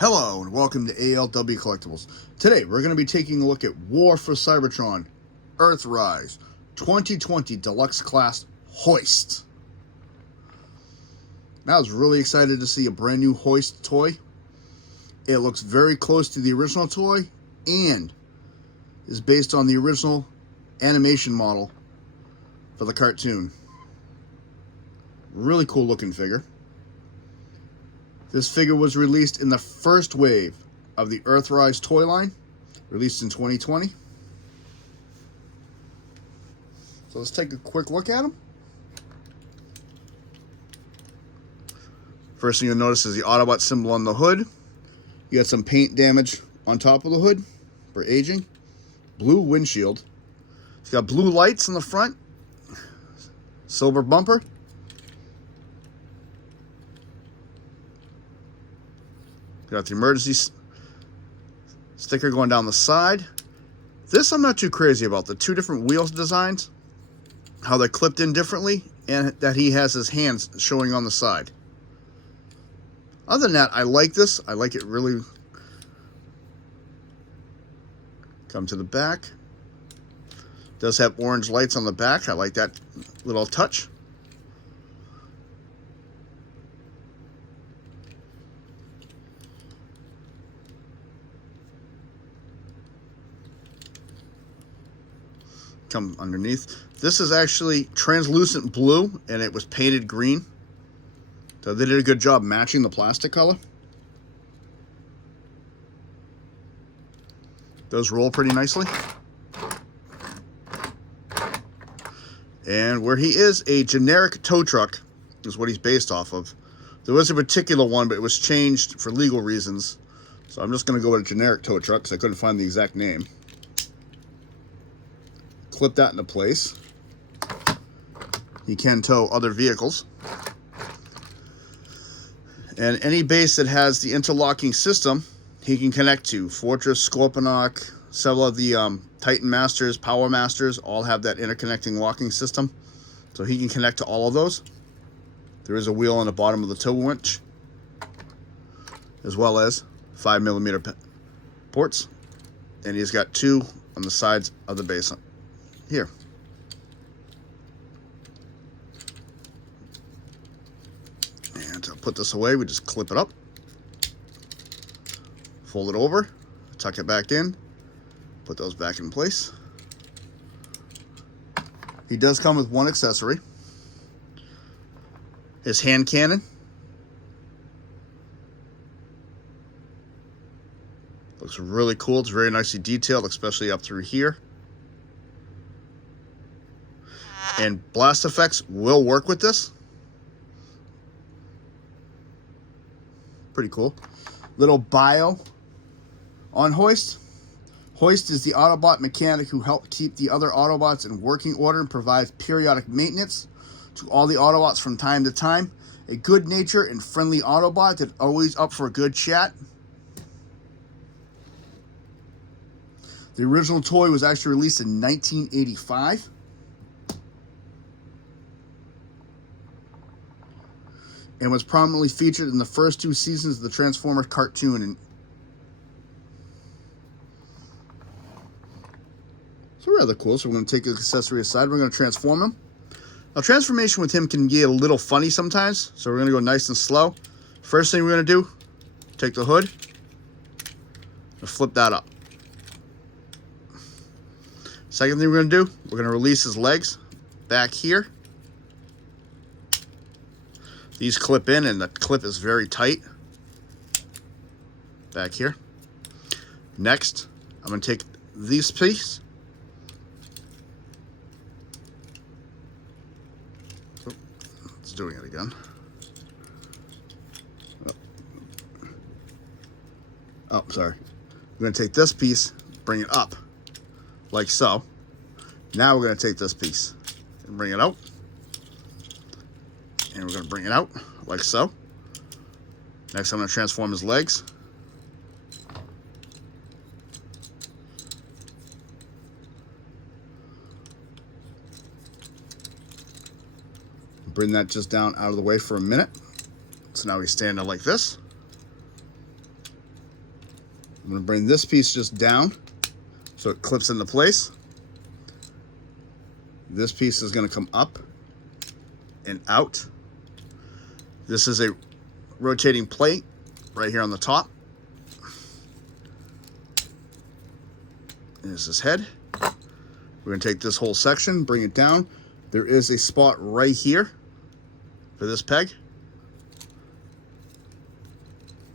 Hello and welcome to ALW Collectibles. Today we're going to be taking a look at War for Cybertron Earthrise 2020 Deluxe Class Hoist. Now I was really excited to see a brand new Hoist toy. It looks very close to the original toy and is based on the original animation model for the cartoon. Really cool looking figure. This figure was released in the first wave of the Earthrise toy line, released in 2020. So let's take a quick look at him. First thing you'll notice is the Autobot symbol on the hood. You got some paint damage on top of the hood for aging. Blue windshield. It's got blue lights in the front. Silver bumper. Got the emergency sticker going down the side. This I'm not too crazy about. The two different wheels designs, how they're clipped in differently, and that he has his hands showing on the side. Other than that, I like this. I like it really. Come to the back. Does have orange lights on the back. I like that little touch. Come underneath. This is actually translucent blue and it was painted green. So they did a good job matching the plastic color. Those roll pretty nicely. And where he is a generic tow truck is what he's based off of. There was a particular one, but it was changed for legal reasons. So I'm just going to go with a generic tow truck because I couldn't find the exact name. Clip that into place. He can tow other vehicles. And any base that has the interlocking system, he can connect to. Fortress, Scorponok, several of the Titan Masters, Power Masters, all have that interconnecting locking system. So he can connect to all of those. There is a wheel on the bottom of the tow winch, as well as 5mm ports. And he's got two on the sides of the base here. And to put this away, we just clip it up, fold it over, tuck it back in, put those back in place. He does come with one accessory. His hand cannon. Looks really cool. It's very nicely detailed, especially up through here. And blast effects will work with this. Pretty cool. Little bio on Hoist. Hoist is the Autobot mechanic who helped keep the other Autobots in working order and provides periodic maintenance to all the Autobots from time to time. A good-natured and friendly Autobot that's always up for a good chat. The original toy was actually released in 1985. And was prominently featured in the first two seasons of the Transformers cartoon. And so rather cool. So we're going to take the accessory aside. We're going to transform him. Now, transformation with him can get a little funny sometimes. So we're going to go nice and slow. First thing we're going to do, take the hood and flip that up. Second thing we're going to do, we're going to release his legs back here. These clip in, and the clip is very tight back here. Next, I'm going to take this piece. Oh, it's doing it again. Oh, sorry. I'm going to take this piece, bring it up, like so. Now we're going to take this piece and bring it out. And we're going to bring it out, like so. Next, I'm going to transform his legs. Bring that just down out of the way for a minute. So now he's standing like this. I'm going to bring this piece just down so it clips into place. This piece is going to come up and out. This is a rotating plate right here on the top. There's his head. We're going to take this whole section, bring it down. There is a spot right here for this peg.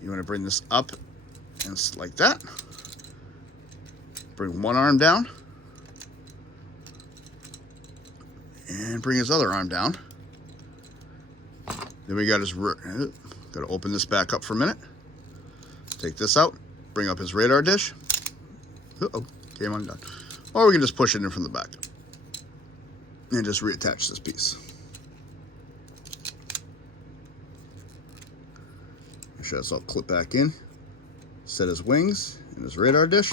You want to bring this up and like that. Bring one arm down. And bring his other arm down. Then we got his, got to open this back up for a minute. Take this out, bring up his radar dish. Uh-oh, came undone. Or we can just push it in from the back and just reattach this piece. Make sure that's all clipped back in. Set his wings and his radar dish.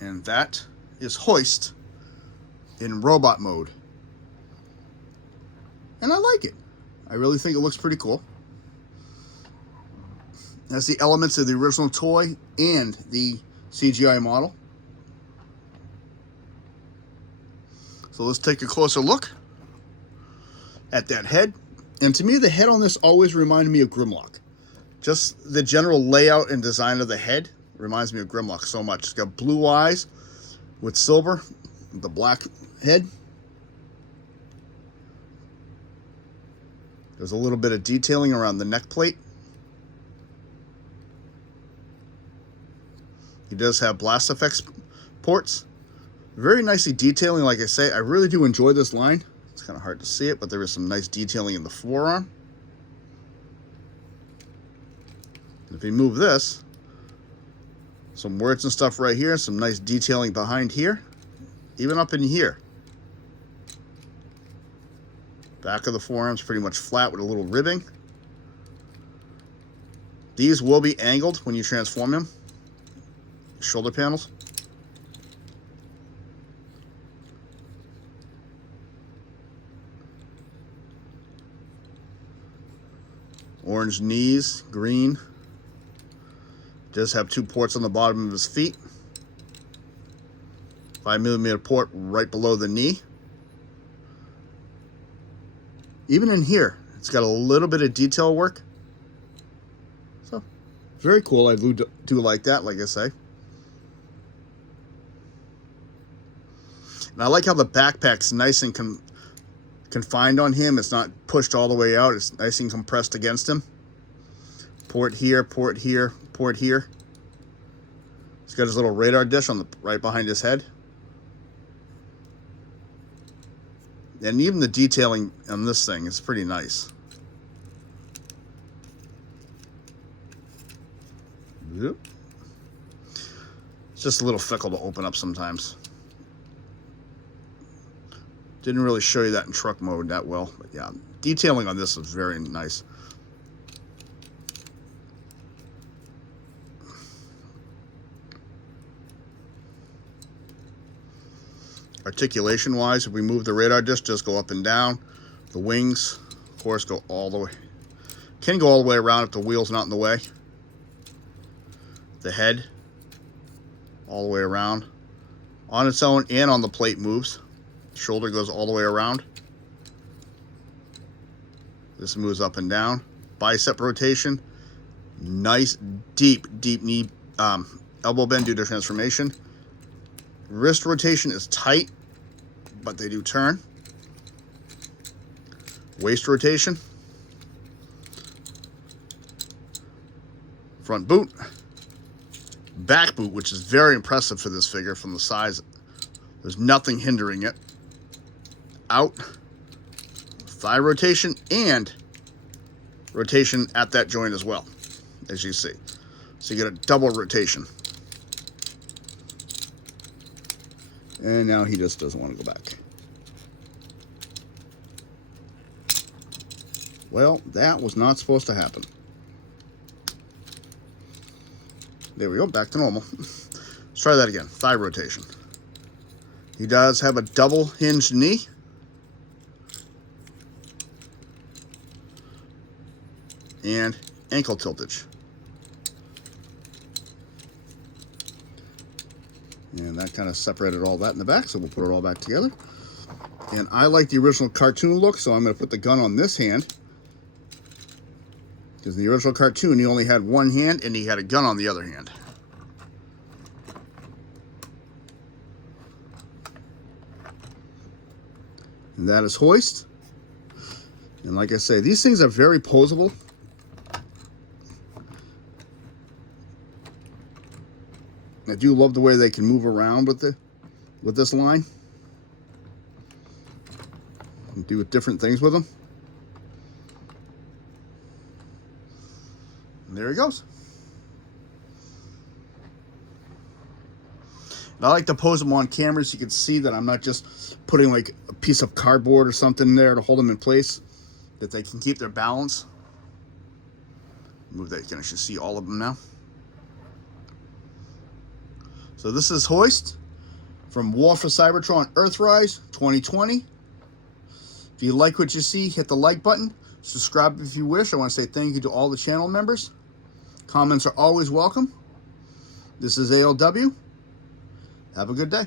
And that is Hoist in robot mode. And I like it. I really think it looks pretty cool. That's the elements of the original toy and the CGI model. So let's take a closer look at that head. And to me, the head on this always reminded me of Grimlock. Just the general layout and design of the head reminds me of Grimlock so much. It's got blue eyes with silver, the black head. There's a little bit of detailing around the neck plate. He does have blast effects ports. Very nicely detailing, like I say. I really do enjoy this line. It's kind of hard to see it, but there is some nice detailing in the forearm. If we move this, some words and stuff right here, some nice detailing behind here, even up in here. Back of the forearm's pretty much flat with a little ribbing. These will be angled when you transform him. Shoulder panels. Orange knees, green. Does have 2 ports on the bottom of his feet. 5mm port right below the knee. Even in here, it's got a little bit of detail work. So, very cool. I do like that, like I say. And I like how the backpack's nice and confined on him. It's not pushed all the way out. It's nice and compressed against him. Port here, port here, port here. He's got his little radar dish on the right behind his head. And even the detailing on this thing is pretty nice. Yep. It's just a little fickle to open up sometimes. Didn't really show you that in truck mode that well, but yeah, detailing on this is very nice. Articulation wise, if we move the radar disc, just go up and down. The wings, of course, go all the way. Can go all the way around if the wheel's not in the way. The head, all the way around. On its own and on the plate moves. Shoulder goes all the way around. This moves up and down. Bicep rotation. Nice, deep knee, elbow bend due to transformation. Wrist rotation is tight, but they do turn. Waist rotation. Front boot. Back boot, which is very impressive for this figure from the size. There's nothing hindering it. Out. Thigh rotation and rotation at that joint as well, as you see. So you get a double rotation. And now he just doesn't want to go back. Well, that was not supposed to happen. There we go, back to normal. Let's try that again. Thigh rotation. He does have a double hinged knee. and ankle tiltage. And that kind of separated all that in the back, so we'll put it all back together. And I like the original cartoon look, so I'm going to put the gun on this hand. Because in the original cartoon, he only had one hand, and he had a gun on the other hand. And that is Hoist. And like I say, these things are very posable. I do love the way they can move around with this line. And do different things with them. And there he goes. And I like to pose them on camera so you can see that I'm not just putting like a piece of cardboard or something there to hold them in place, that they can keep their balance. Move that, you can actually see all of them now. So this is Hoist from War for Cybertron Earthrise 2020. If you like what you see, hit the like button. Subscribe if you wish. I want to say thank you to all the channel members. Comments are always welcome. This is ALW. Have a good day.